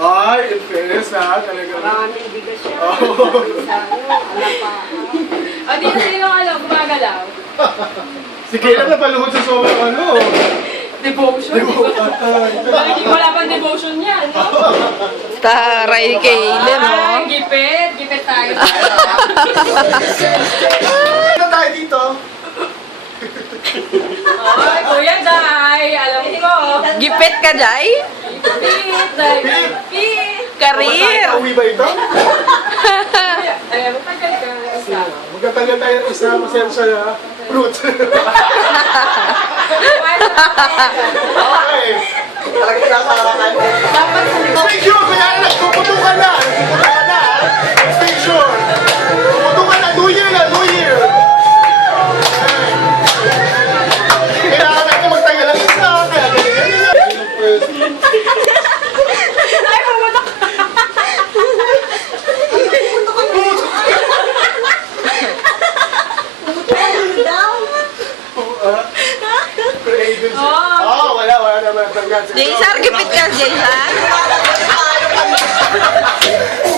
Ay, in fairness ha, talaga. Maraming bigas siya. Oo. Ano, pa. O, di na sino ano, gumagalaw. Si Kayla napaluhod sa sobrang ano. Devotion. Patay. Lagi wala pang devotion niya, no? Taray Kaylin, Ay, oh. gipit. Gipit tayo. Ano tayo dito? Ay, Kuya Day, alam ko. Gipit ka, Jai? Gipit. Day. Gipit. Karir. Uwi ba ito? Ay, matagal ka. Isa. Magkatagal tayo ng isa, masensya na. Fruit. Okay. Talaga sinasarakan. Jason, gipit ka, Jason?